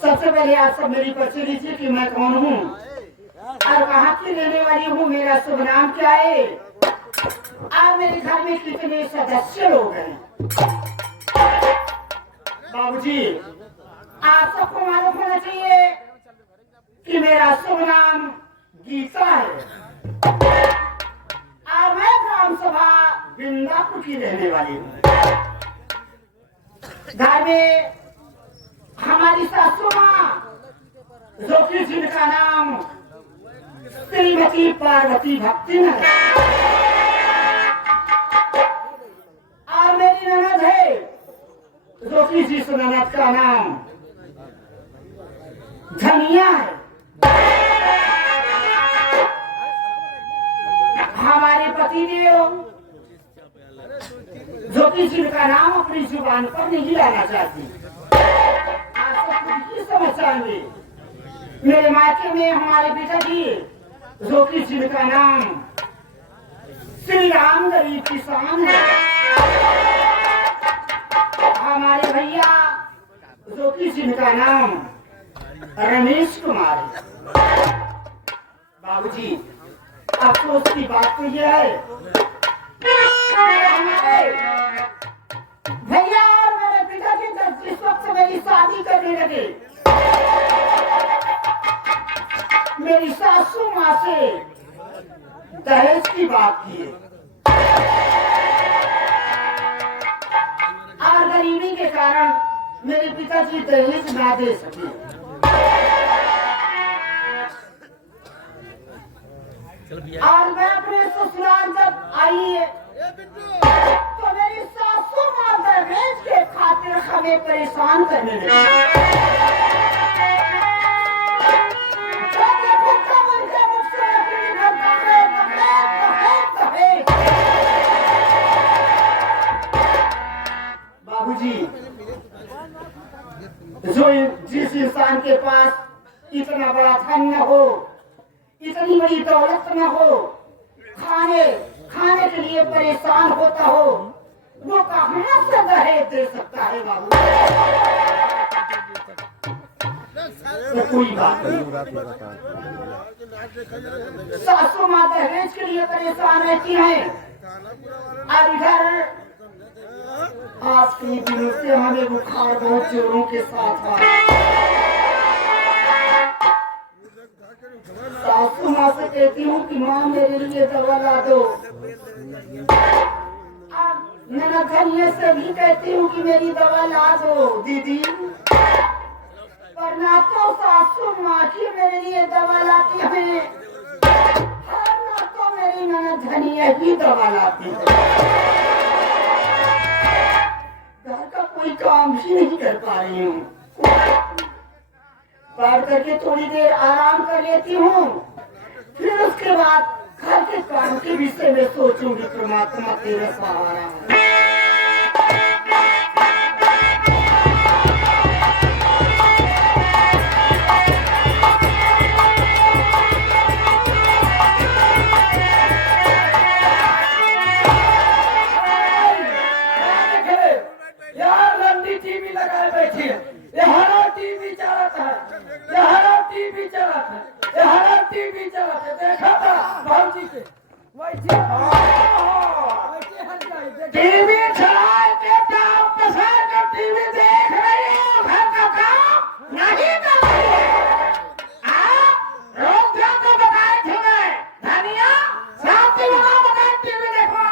सबसे पहले आप सब मेरी परिचय लीजिए कि मैं कौन हूँ और कहाँ की रहने वाली हूँ, मेरा शुभ नाम क्या है और मेरे घर में कितने सदस्य लोग हैं। बाबूजी, आप सबको मालूम होना चाहिए कि मेरा शुभ नाम गीता है और मैं ग्राम सभा बिंदापुर की रहने वाली हूँ। घर में हमारी सासू माँ जो कि जिनका नाम श्रीमती पार्वती भक्ति है और मेरी ननद है जो कि जिस ननद का नाम धनिया है। हमारे पति देव जो कि जिनका नाम अपनी जुबान पर नहीं लाना चाहती। समझाएंगे मेरे मायके में हमारे पिताजी जो कि जिनका नाम श्री राम गरीब किसान है। हमारे भैया जो कि जिनका नाम रमेश कुमार है। बाबूजी, अफसोस की बात तो यह है हमारे भैया और मेरे पिताजी जब जिस वक्त मेरी शादी करने लगे मेरी सासू माँ से दहेज की बात की और गरीबी के कारण मेरे पिताजी दहेज ना दे सके। और मैं अपने ससुराल जब आई है तो मेरी सासू माँ दहेज के खातिर हमें परेशान करने लगी। जब देखो तब उनके मुख से अपनी दहेज, दहेज, दहेज, दहेज। बाबूजी, जो जिस इंसान के पास इतना बड़ा धन न हो, इतनी बड़ी दौलत न हो, खाने के लिए परेशान होता हो, वो कहाँ से दहेज दे सकता है बाबू? तो कोई बात नहीं, सासू माँ दहेज के लिए परेशान रहती हैं। और इधर आज के दिनों से हमें बुखार बहुत जोरों के साथ आ रहा है। सासू माँ से कहती हूँ कि माँ मेरे लिए दवा ला दो। ननद से भी कहती हूँ कि मेरी दवा ला दो दीदी, पर ना तो सासू माँ की मेरे लिए दवा लाती है और ना तो मेरी ननद धनिया ही दवा लाती है। घर का कोई काम भी नहीं कर पा रही हूँ। बैठ करके थोड़ी देर आराम कर लेती हूँ, फिर उसके बाद घर के काम के विषय में सोचूंगी। परमात्मा तेरा सहारा है। यार लंडी टीवी लगाए बैठी है, यहाँ टीवी चला था, यहाँ टीवी चला था, यहाँ टीवी चला था। देखा था भाजी के टीवी चलाए बेटा, टीवी देख रही हो, घर का काम नहीं कर रही है। रोज को बताए थे मैं, धनिया शांति बताए टीवी देखवा।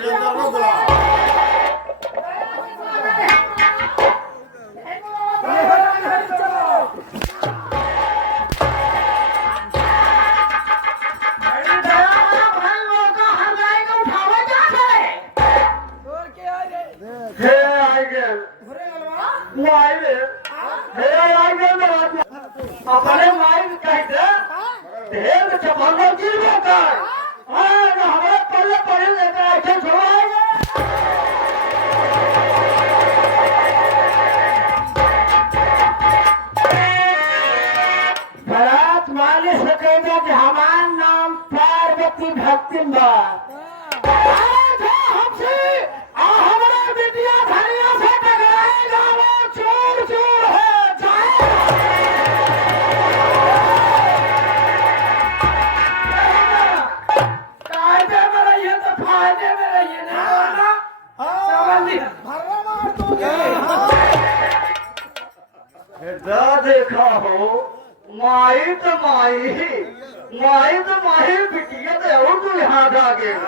मेरे अंदर में बुला अपने माइक कहते ढेर चपंगल गिर जाता है हमारे पल्ले पड़े लेकर ऐसे छोड़ाएगा भरत माने से कहते कि हमारा नाम पार्वती भक्ति हमसे हमारा विद्या धनिया से टकराएगा वो चूर चूर हो जाएगा कायदे में रहिए तो फायदे में रहिए ना देखा हो माई तो माही बिटिया तो और तू यहाँ आ गया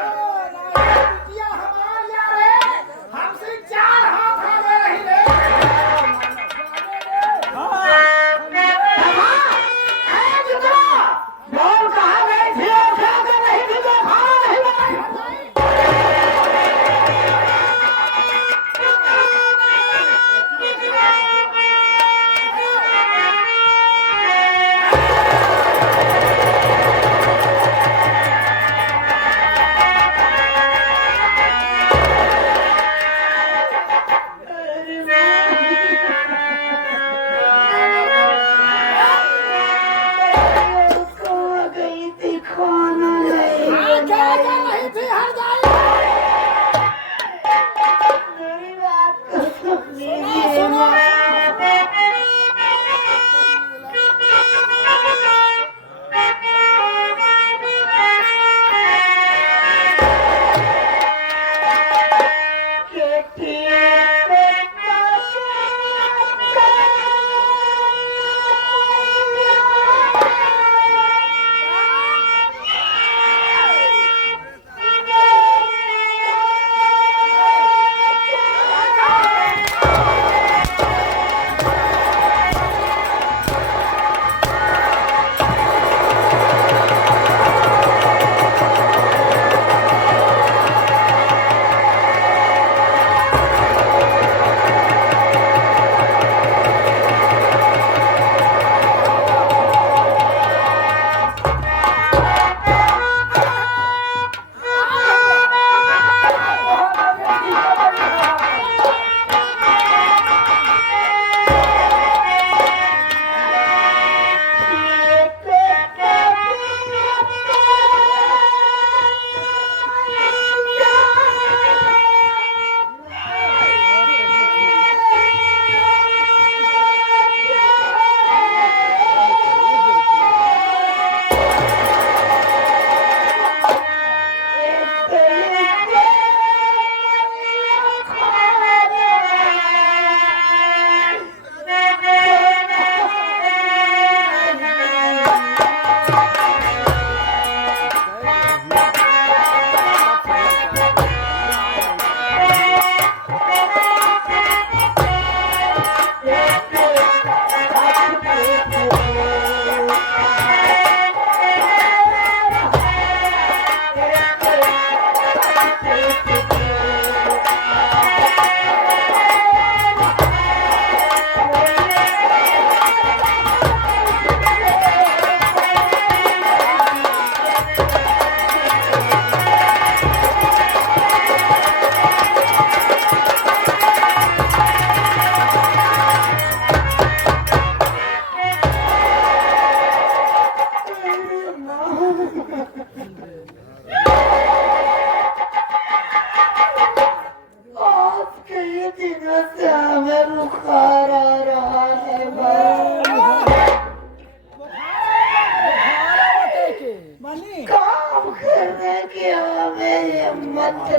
हमसे 4 हाथ आगे रही रे बोल कहाँ गई थी और क्या कर रही थी तो खाना नहीं बनाई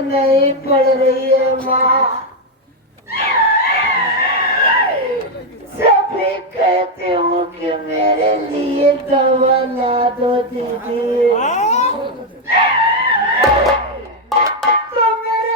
नहीं पड़ रही है माँ। सभी कहते हो कि मेरे लिए दवा ला दो दीदी, तो मेरे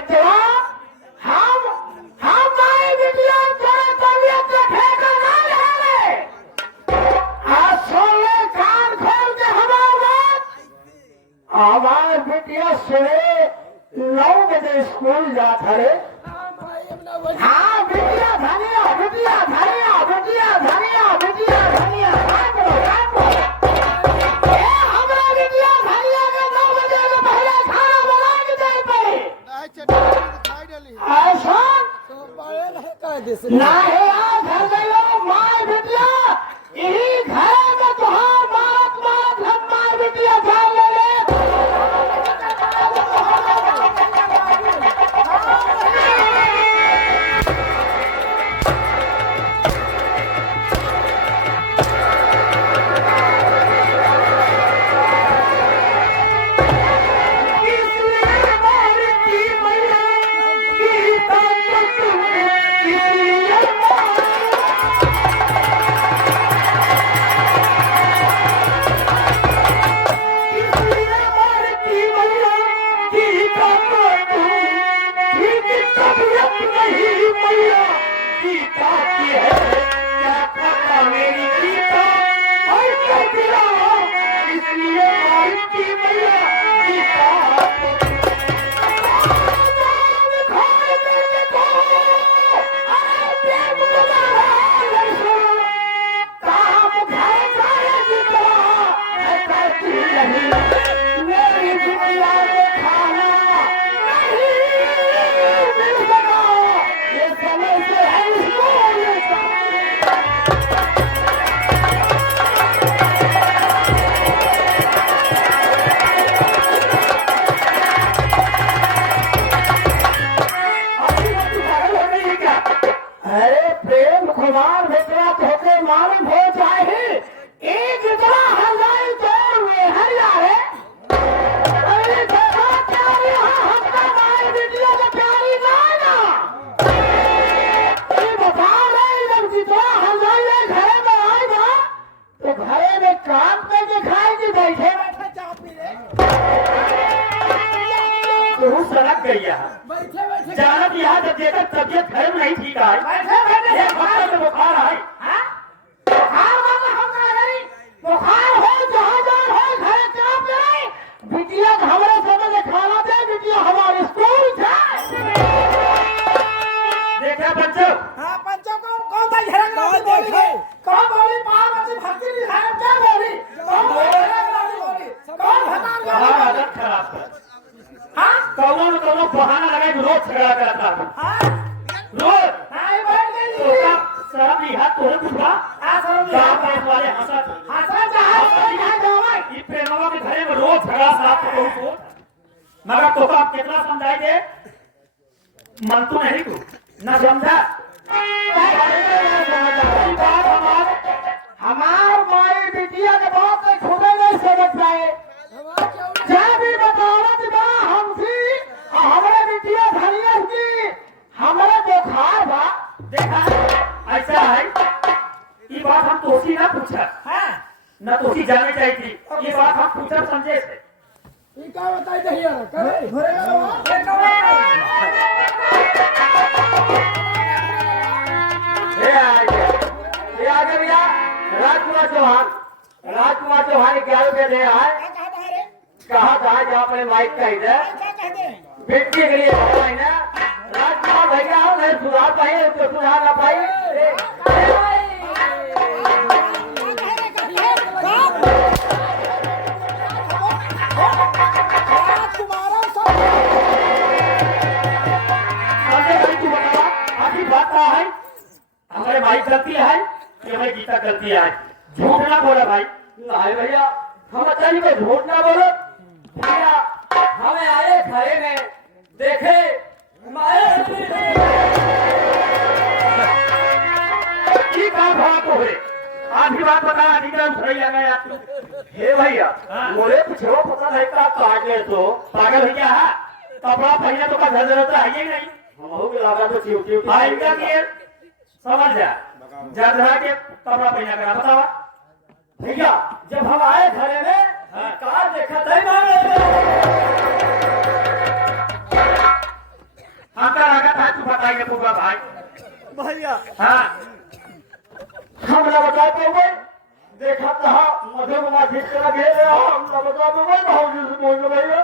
विधवा हम माई बिटिया तोरे तबियत देखे का ना रहे आज सुन ले कान खोल के हमार बात हमार बिटिया सुबह 9 बजे स्कूल जात हरे हाँ बिटिया धनिया बिटिया धनिया बिटिया धनिया बिटिया धनिया काम करो ए हमरा बिटिया धनिया के 9 बजे के पहले खाना बना के दे पे ऐसा ना है आ घर गयो माय बिटिया यही घर में तुहार मारत मारत हम माय बिटिया जान ले ले सड़क गई जानत यहाँ जब जेकर तबियत घर में नहीं ठीक है बुखार है बुखार हो जहाँ जहाँ हो घर काम करे बिटिया हमारे समय खाना दे बिटिया हमारे स्कूल जाए देखा बच्चों हाँ बच्चों को कौन सा झरक बोली कौन बोली पार्वती भक्ति दिखाया क्या बोली कौन बोली कौन हमारा आदत खराब है हाँ कौन बहाना लगा रोज झगड़ा करता है हाँ रोज नहीं बैठ गई शर्म नहीं हाथ तोड़े बुढ़वा हाँ शर्म नहीं गाँव में वाले हंसत हंसना चाहे यहाँ जावा ये प्रेमवा के घरे में रोज झगड़ा साथ को मगर तो आप कितना समझाई दे मन तो नहीं तू न समझा हमार माई बिटिया के बात में खुदे नहीं समझ पाए जब भी बदौलत बा हमसी हमारे बिटिया धनिया की हमारे बुखार बा देखा ऐसा है ये बात हम तोसी ना पूछा हाँ न तोसी जाने चाहिए थी ये बात हम पूछा समझे थे ये क्या बताई दे यार करे आगे भैया राजकुमार चौहान 11 रुपये दे रहा है कहा था जो अपने माइक का इधर बिट्टी के लिए ना राजकुमार भैया हो नहीं सुधार पाए उसको सुधार ना पाई बात क्या है हमारे भाई गलती है कि हमें गीता गलती है झूठ ना बोला भाई नहीं भैया हम अच्छा जी को झूठ ना बोलो भैया हमें आए घरे में देखे की काम भाव को है आधी बात बता आधी काम सही लगा यार हे भैया बोले कुछ हो पता नहीं का काट ले तो पागल भैया है कपड़ा पहने तो का जरूरत है ही नहीं हम हो लगा तो चिव भाई का के समझ जा जरा के कपड़ा पहना करा बतावा भैया जब हम आए घरे में कार देखा था भैया हाँ हमरा बता पाओगे देखा कहा मधु में ठीक करा घेर हमरा बता पाओगे भौजी से बोल भैया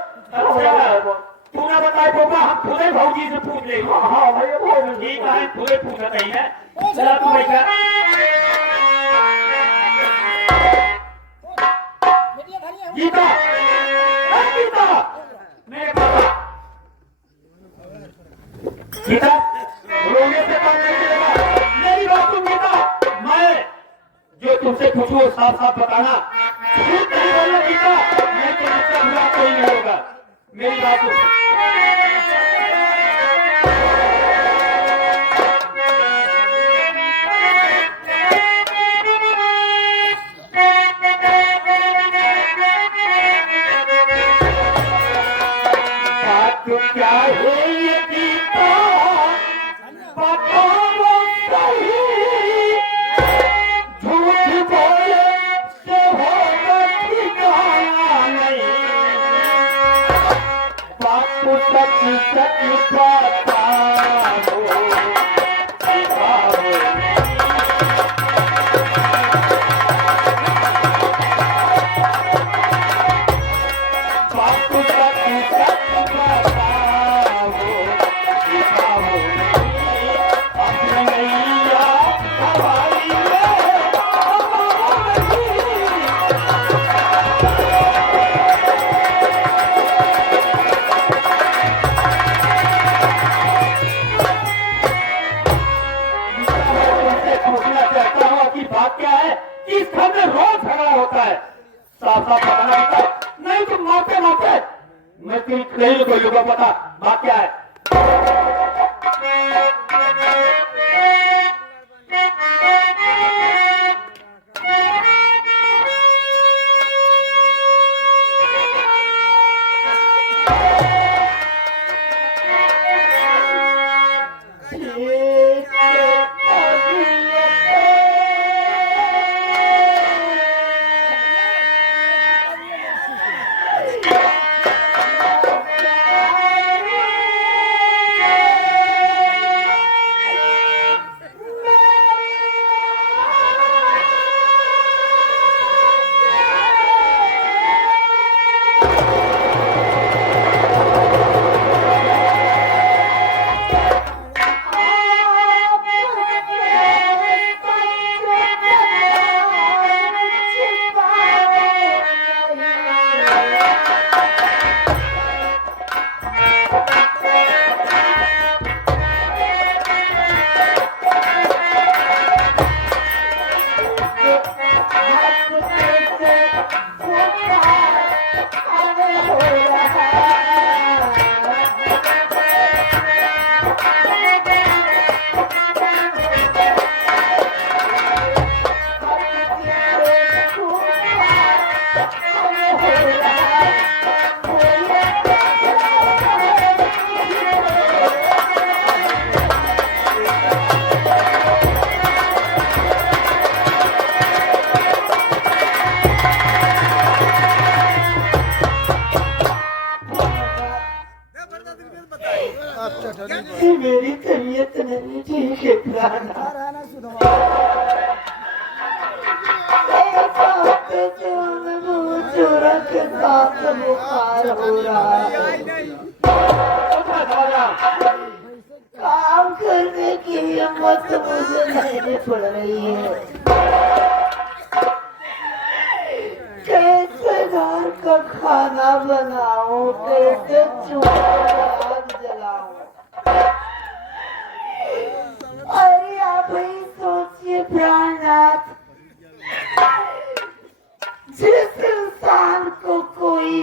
तू ना बताए पापा हम खुदे भौजी से पूछ ले हाँ भैया भौजी ठीक है खुदे पूछा नहीं है चला तू बैठा गीता गीता मेरे पापा गीता रोने से काम नहीं चलेगा मेरी बात सुन गीता मैं जो तुमसे पूछूं साफ साफ बताना झूठ नहीं बोलना गीता नहीं तो मुझसे बुरा कोई नहीं होगा मेरी बात सुन क्या है ये गीता बताओ सही झूठ बोले तो होगा ठिकाना नहीं बात सच सच बताओ बात क्या है कि इस घर में रोज झगड़ा होता है साफ साफ बताना होता है नहीं तो मारते मारते मैं नहीं कोई लोगों को पता बात क्या है मेरी तबीयत नहीं ठीक है चोरा के साथ बुखार हो रहा है काम करने की हिम्मत मुझे नहीं पड़ रही है कैसे घर का खाना बनाऊं कैसे चूल्हा जलाऊं अरे आप ही सोचिए प्राणनाथ जिस इंसान को कोई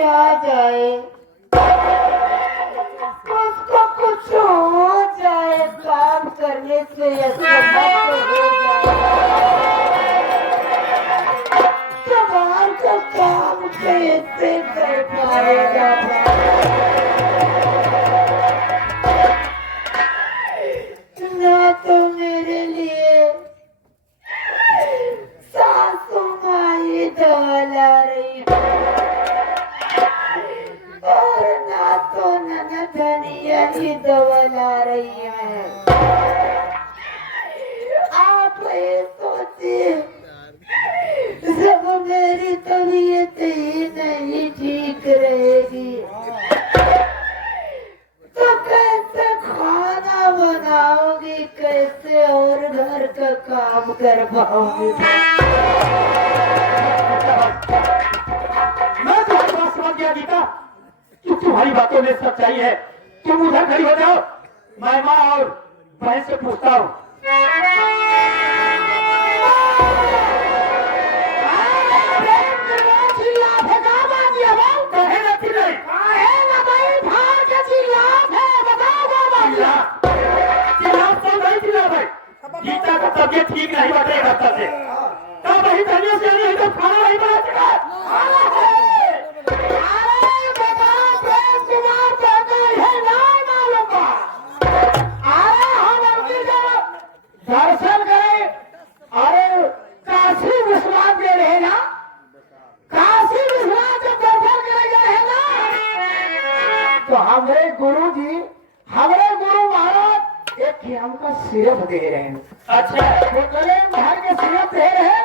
आ जाए उसको कुछ हो जाए काम करने से असमर्थ हो जाए तो बाहर का काम कैसे कर पाएगा ना तो मेरे लिए सासू माई दवा ला रही और ना तो ननद धनिया की दवा ला रही है। आप ये सोचिए जब मेरी तबीयत ही नहीं ठीक रहेगी तो कैसे खाना बनाओगी, कैसे और घर का काम कर पाओगी। मैं तुम्हारी बात समझ गया गीता, तुम्हारी बातों में सच्चाई है। तुम उधर खड़ी हो जाओ, मैं माँ और बहन से पूछता हूँ। गीता का तबियत ठीक नहीं बटे घटता से तब वही धनिया से नहीं तो खाना नहीं बना सका। दर्शन करे अरे काशी विश्वास दे रहे ना, काशी विश्वास जब दर्शन करे गए हैं ना तो हमारे गुरु जी, हमारे गुरु महाराज एक हमका सिरप दे रहे हैं। अच्छा, वो गले में भर के सिरप दे रहे हैं।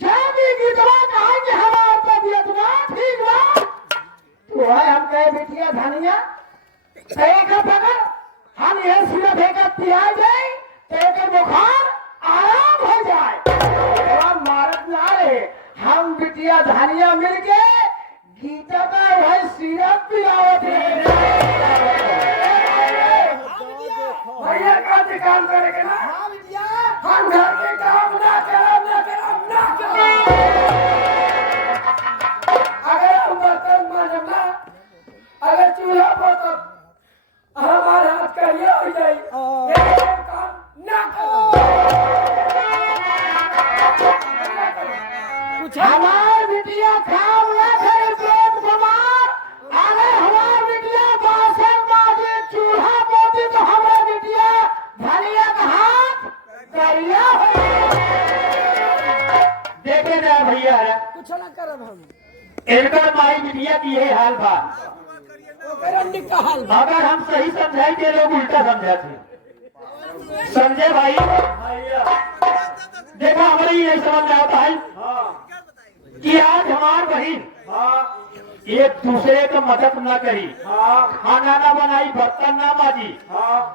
जब भी गीतवा कहा कि हमारा तबियत ना ठीक बा तो है हम कहे बिटिया धनिया एक पकड़, हम यह सिरप एक पिया जाए तो एक बुखार आराम हो जाए। मारत ना रहे, हम बिटिया धनिया मिलके गीता का वह सिरप पिलावत भैया का काम करेंगे ना, हम घर के काम ना करब ना करब ना करब। अगर हम बर्तन मांजब ना, अगर चूल्हा पोतब हमारे हाथ करिए हो जाए, लेकिन काम ना करब। हमार बिटिया काम ना करे प्रेम कुमार, अगर हमार बिटिया बासन माजे चूल्हा पोती तो हमार बिटिया धनिया का हाथ करिया हो। देखे ना भैया कुछ ना करब हम, इनकर माई बिटिया की यही हाल बा। का हाल अगर हम सही समझाई के लोग उल्टा समझाते। संजय भाई देखा हमारे ही नहीं समझ में आता है कि आज हमार बहन एक दूसरे को मदद न करी, खाना ना बनाई, बर्तन ना माजी,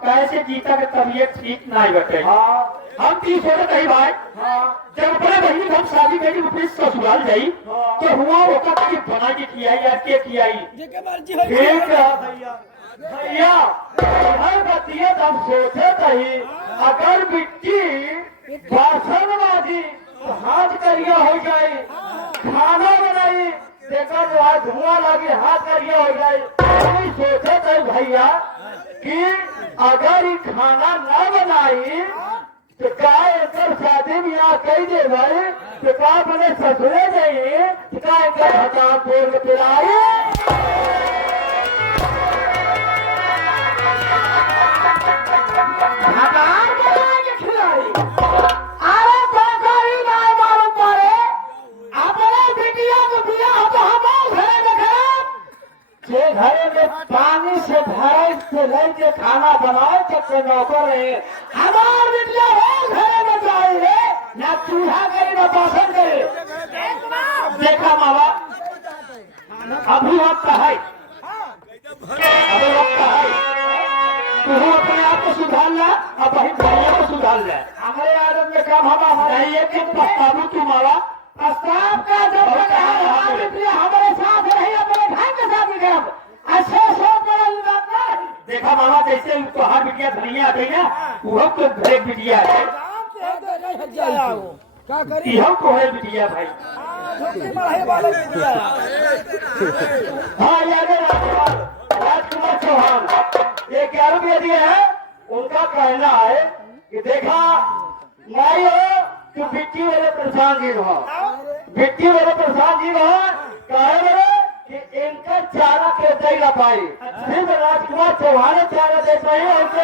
कैसे गीता के तबीयत ठीक नहीं बटे। हम तीस हो कही भाई जब अपने बहन हम शादी करी वापिस ससुराल जाई तो हुआ होता कि बना के खियाई या के खियाई ठीक भैया हर बतिया तब सोचे कही अगर मिट्टी बासन माजी तो हाथ करिया हो जाए, खाना बनाई देखा जो आज धुआं लगे हाथ करिया हो जाए। वही सोचे थे भैया कि अगर ये खाना न बनाई तो का एकर शादी में यहाँ कही दे भाई तो का बने ससुरे जाइए तो का एकर हटा तोड़ पिलाई। घरे में पानी से भरे से लेके खाना बनाए चक्के नौकर रहे हमार बिटिया हो घरे में जाए ना चूल्हा करे ना बासन करे। देखा मावा अभी वक्त है, अभी वक्त है, तू अपने आप को सुधार ला और बहन भैया को सुधार ले। हमारे आदत में काम हमारा एक प्रस्ताव तू मावा प्रस्ताव का जब हमारे साथ रही अपने भाई के साथ भी करब अच्छे देखा मामा जैसे तोहार बिटिया धनिया आ गई ना वो तो घरे बिटिया है यह तो है बिटिया भाई। हाँ याद राजकुमार चौहान ये 11 दिए है, उनका कहना है कि देखा माई हो तो बिट्टी वाले प्रसाद जी रहो, बिट्टी वाले प्रसाद जी रहो कहे कि इनका चारा के दे ना पाई, फिर राजकुमार चौहान चारा दे पाए उनके